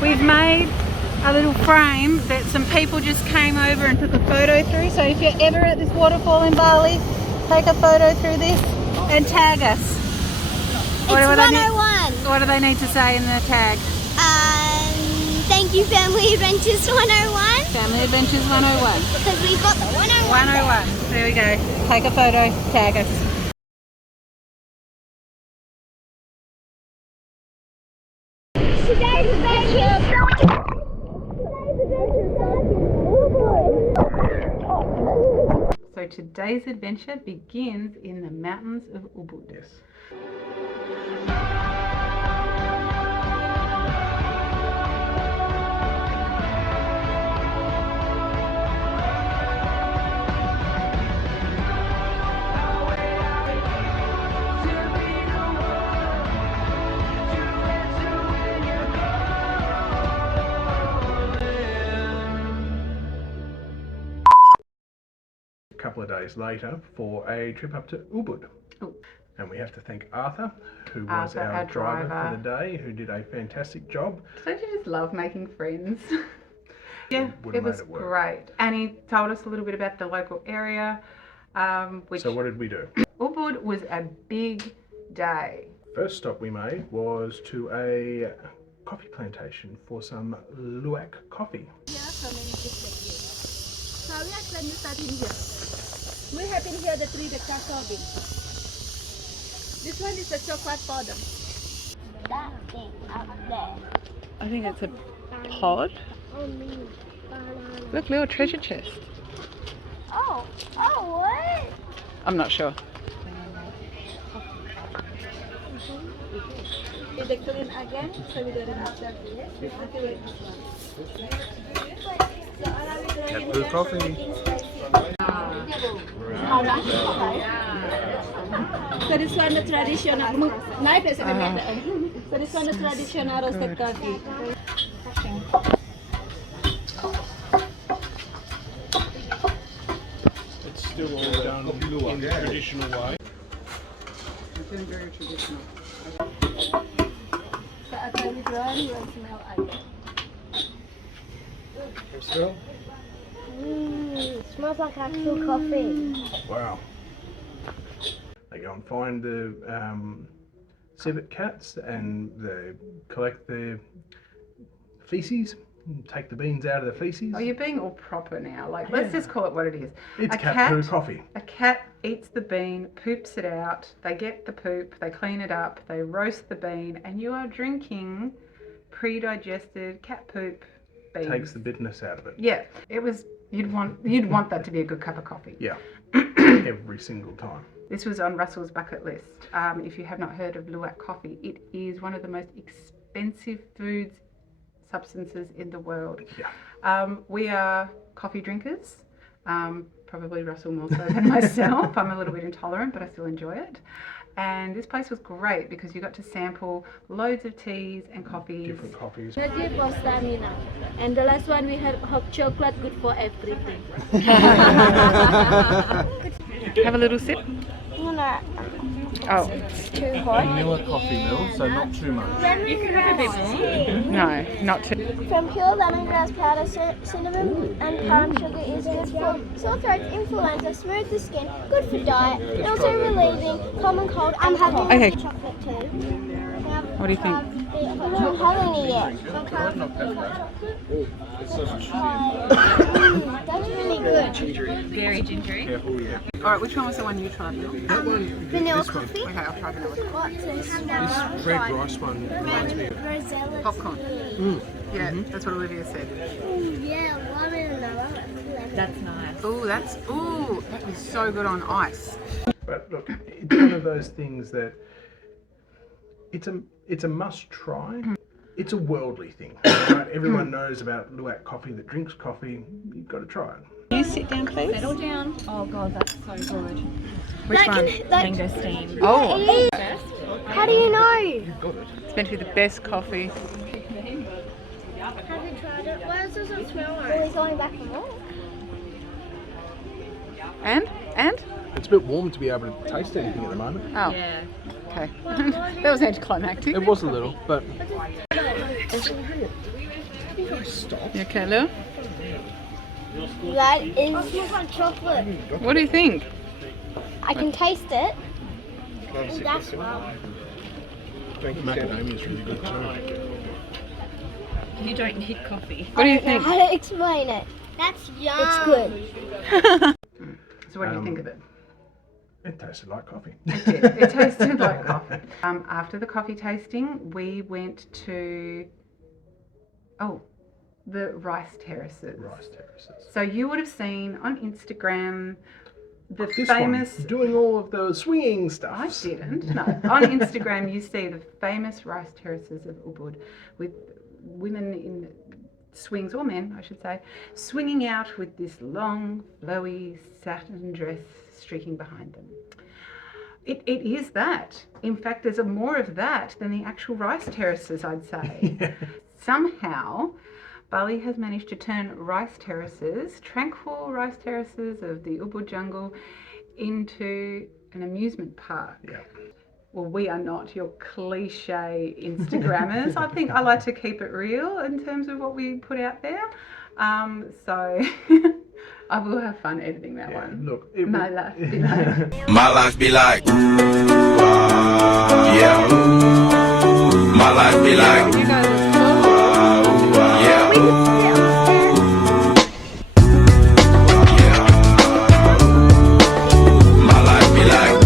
we've made a little frame that some people just came over and took a photo through. So if you're ever at this waterfall in Bali, take a photo through this and tag us. It's 101. What do they need to say in the tag? Thank you, Family Adventures 101. Family Adventures 101. Because we got the 101. 101. There we go. Take a photo, tag us. Today's adventure starts in Ubud. So today's adventure begins in the mountains of Ubud. Yes. A couple of days later for a trip up to Ubud. Oh. And we have to thank Arthur, who was our driver for the day, who did a fantastic job. Don't you just love making friends? Yeah, Would it have made was it work. great. And he told us a little bit about the local area. So what did we do? Ubud was a big day. First stop we made was to a coffee plantation for some luwak coffee. Sorry, when you start in here. We have in here the 3 castle bean. This one is the chocolate powder. That thing up there. I think it's a pod. Look, little treasure chest. Oh, what? I'm not sure. They clean again, so we don't have that. Ubud Coffee. So this one the traditional. So this one the traditional roasted coffee. It's still all done in the traditional way. It's been very traditional. So after we draw, you will smell again. Still? Smells like actual coffee. Wow. They go and find the civet cats and they collect their feces, take the beans out of the feces. Oh, you're being all proper now. Like, let's just call it what it is. It's a cat poo coffee. A cat eats the bean, poops it out. They get the poop, they clean it up, they roast the bean, and you are drinking pre-digested cat poop beans. Takes the bitterness out of it. Yeah, it was. You'd want that to be a good cup of coffee. Yeah. Every single time. This was on Russell's bucket list. If you have not heard of luwak coffee, it is one of the most expensive foods substances in the world. Yeah. We are coffee drinkers. Probably Russell more so than myself. I'm a little bit intolerant, but I still enjoy it. And this place was great because you got to sample loads of teas and coffees. Different coffees. Energy for stamina. And the last one we have hot chocolate, good for everything. Have a little sip. No, Oh, it's too hot. Vanilla coffee mill, so not too much. no, not too. From pure lemongrass powder, cinnamon and palm sugar is good for sore throat, influenza, smooth the skin, good for diet, and also relieving common cold. I'm having Okay. chocolate too. What do you think? I haven't had any yet. That's really good. Very gingery. Careful, yeah. All right, which one was the one you tried? Neil? That one, Vanilla this one. coffee. Okay, I'll try vanilla. This red rice one reminds me of. Rosella. Popcorn. Yeah, that's what Olivia said. Yeah, lemon. That's nice. That is so good on ice. But look, it's one of those things that it's a must try. It's a worldly thing. Right? Everyone knows about luwak coffee that drinks coffee. You've got to try it. Can you sit down, please? Settle down. Oh god, that's so good. Which one? Mango steam. Oh, How do you know? You've got it. it's meant to be the best coffee. Have you tried it? Why does it smell like? Are we going back for more? And? It's a bit warm to be able to taste anything at the moment. Oh, Yeah. okay. That was anticlimactic. It was a little, but Stop. You okay, Lou? That is chocolate. What do you think? I can taste it. Classic. That's wow. Macadamia is really good too. You don't need coffee. What do you I don't think? know how to explain it. That's yum. It's good. So what do you think of it? It tasted like coffee. It did. It tasted like coffee. After the coffee tasting, we went to the rice terraces. Rice terraces. So you would have seen on Instagram the This famous. one, doing all of the swinging I stuff. didn't. No. On Instagram, you see the famous rice terraces of Ubud with women in swings, or men, I should say, swinging out with this long, flowy satin dress streaking behind them. It is that. In fact, there's more of that than the actual rice terraces, I'd say. Yeah. Somehow, Bali has managed to turn rice terraces, tranquil rice terraces of the Ubud jungle, into an amusement park. Yeah. Well, we are not your cliche Instagrammers. I think I like to keep it real in terms of what we put out there. So I will have fun editing that one. Look, My life be like. My life be like, yeah. My life be like, You guys are yeah. Yeah. My life be like,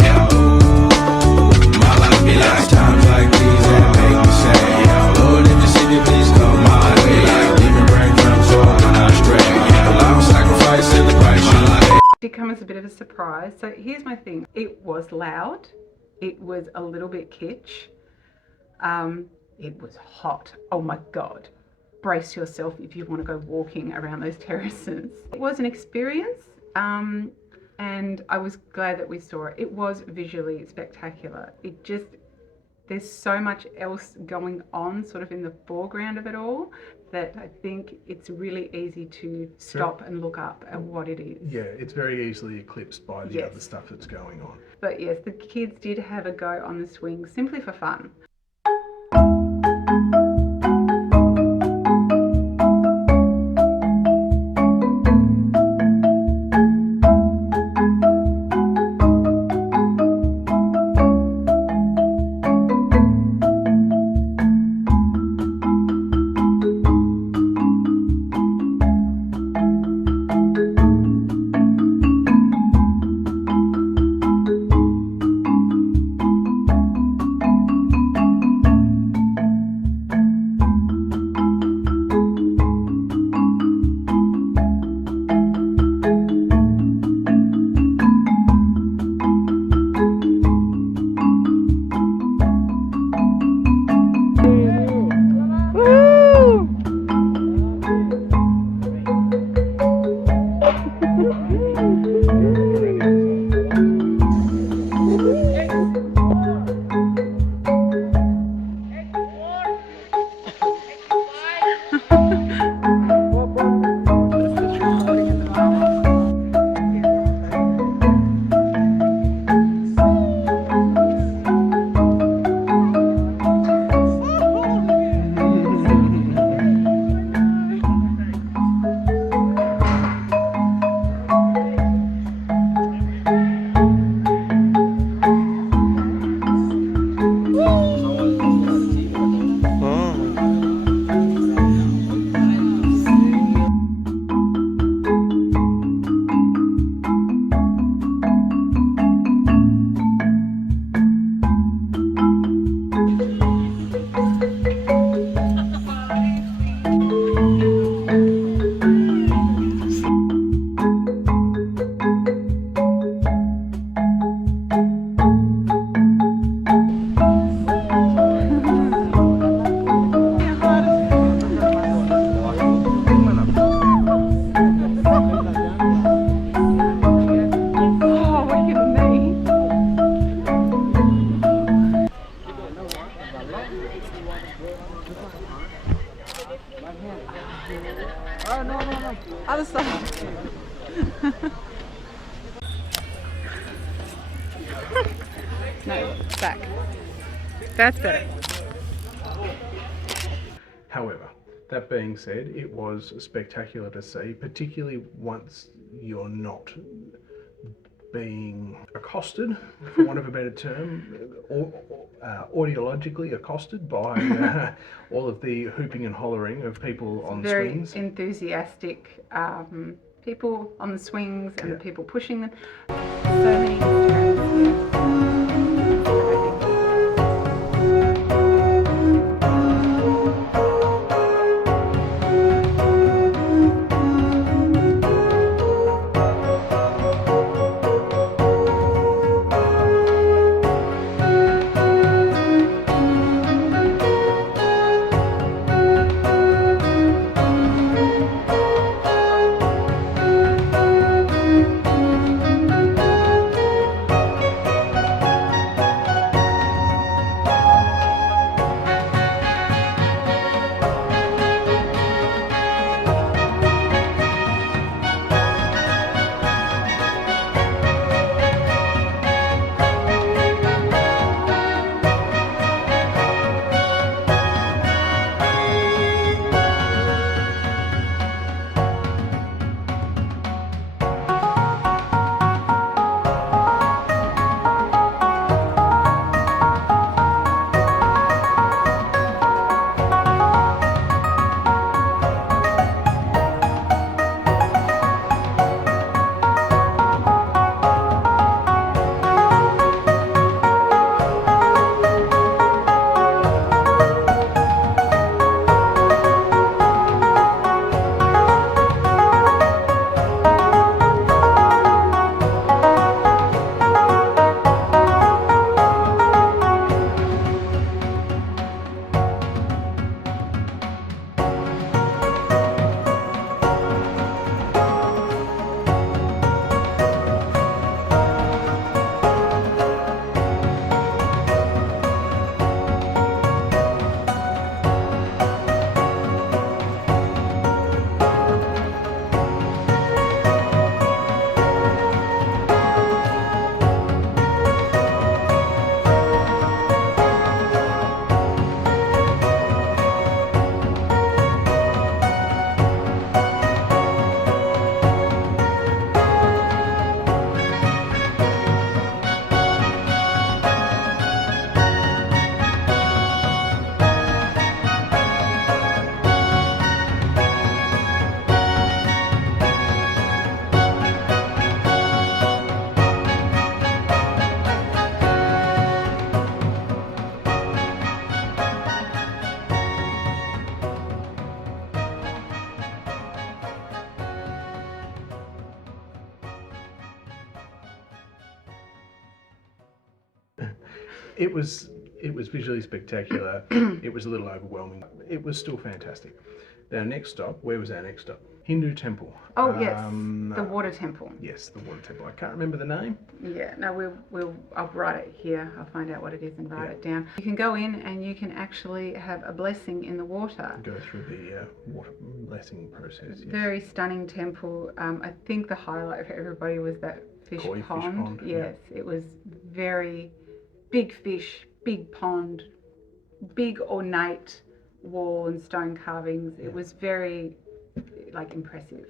yeah. My life be like, times like these that make me say, yeah. Lord, if you see me, please come. My life be like, demon brain comes on when I stray. Yeah, I'll sacrifice in the price. My life. did come as a bit of a surprise. So here's my thing. It was loud. It was a little bit kitsch. It was hot. Oh my God. Brace yourself if you want to go walking around those terraces. It was an experience, and I was glad that we saw it. It was visually spectacular. There's so much else going on sort of in the foreground of it all that I think it's really easy to stop and look up at what it is. Yeah, it's very easily eclipsed by the Yes. other stuff that's going on. But yes, the kids did have a go on the swing simply for fun. Other side. No, back. That's better. However, that being said, it was spectacular to see, particularly once you're not being accosted, for want of a better term, or audiologically accosted by all of the hooping and hollering of people on Very swings. enthusiastic people on the swings and Yeah. the people pushing them. So many Instagrams, It was visually spectacular. It was a little overwhelming. It was still fantastic. Our next stop, where was our next stop? Hindu temple. Oh yes, the water temple. Yes, the water temple. I can't remember the name. Yeah, no, I'll write it here. I'll find out what it is and write it down. You can go in and you can actually have a blessing in the water. Go through the water blessing process. Yes. Very stunning temple. I think the highlight for everybody was that Koi fish pond. pond, Yes, it was very big fish, big pond, big ornate wall and stone carvings. It was very impressive.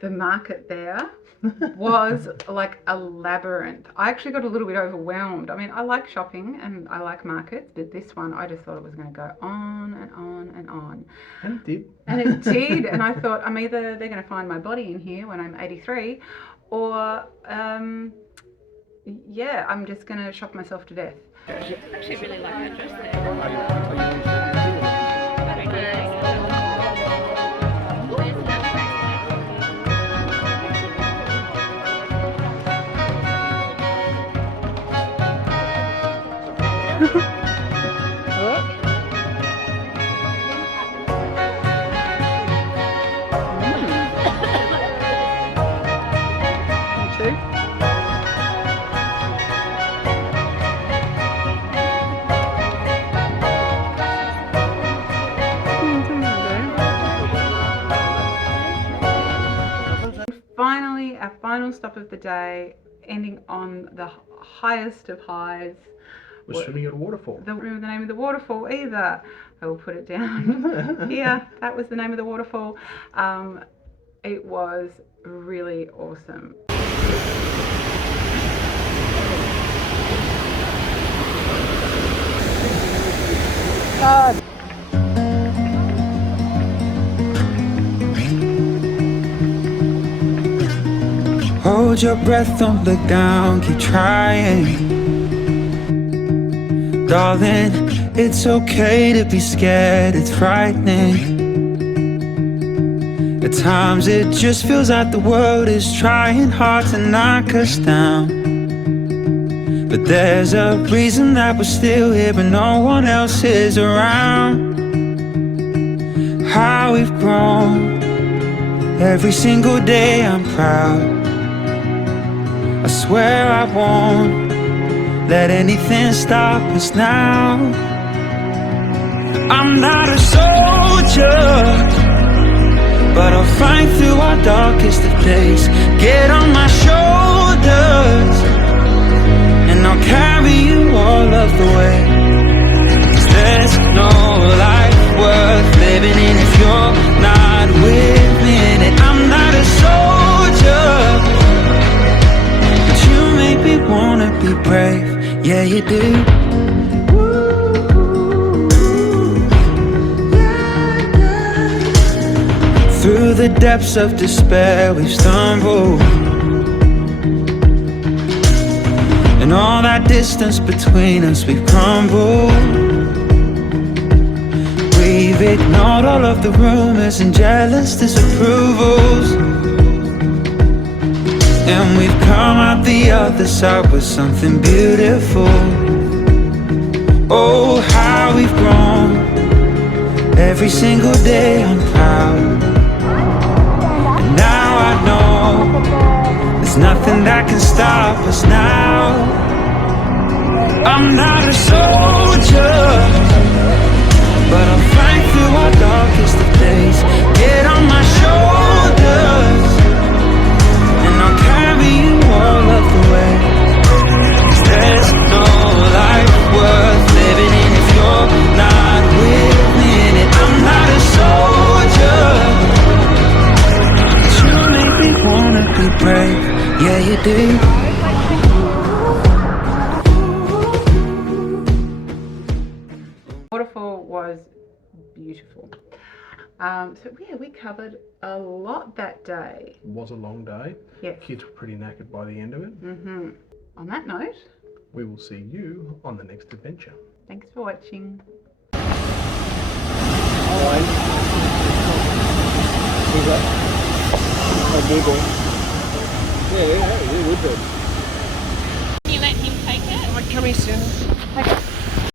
The market there was like a labyrinth. I actually got a little bit overwhelmed. I mean, I like shopping and I like markets, but this one, I just thought it was going to go on and on and on. And it did. And it did. And I thought, I'm either they're going to find my body in here when I'm 83, or yeah, I'm just going to shop myself to death. I actually really like that dress there. Finally, our final stop of the day, ending on the highest of highs. We're swimming at a waterfall. I don't remember the name of the waterfall either. I will put it down here. That was the name of the waterfall. It was really awesome. Hold your breath, don't look down, keep trying. Darling, it's okay to be scared, it's frightening. At times it just feels like the world is trying hard to knock us down. But there's a reason that we're still here and no one else is around. How we've grown, every single day I'm proud. I swear I won't let anything stop us now. I'm not a soldier, but I'll fight through our darkest of days. Get on my shoulders, and I'll carry you all of the way. 'Cause there's no life worth living in if you're not with me in it. I'm not a soldier, but you make me wanna be brave. Yeah, you do. Through the depths of despair we've stumbled, and all that distance between us we've crumbled. We've ignored all of the rumors and jealous disapprovals, and we've come out the other side with something beautiful. Oh, how we've grown, every single day I'm proud. Now I know there's nothing that can stop us now. I'm not a soldier, but I'll fight through our darkest of days. Get on my shoulders, and I'll carry you all of the way. 'Cause there's no life worth living in if you're not with me in it. I'm not a soldier, wanna be brave, yeah you do. Waterfall was beautiful. So yeah, we covered a lot that day. It was a long day. Yes. Kids were pretty knackered by the end of it. On that note, We will see you on the next adventure. thanks for watching. Can you let him take it? Come here, Sam.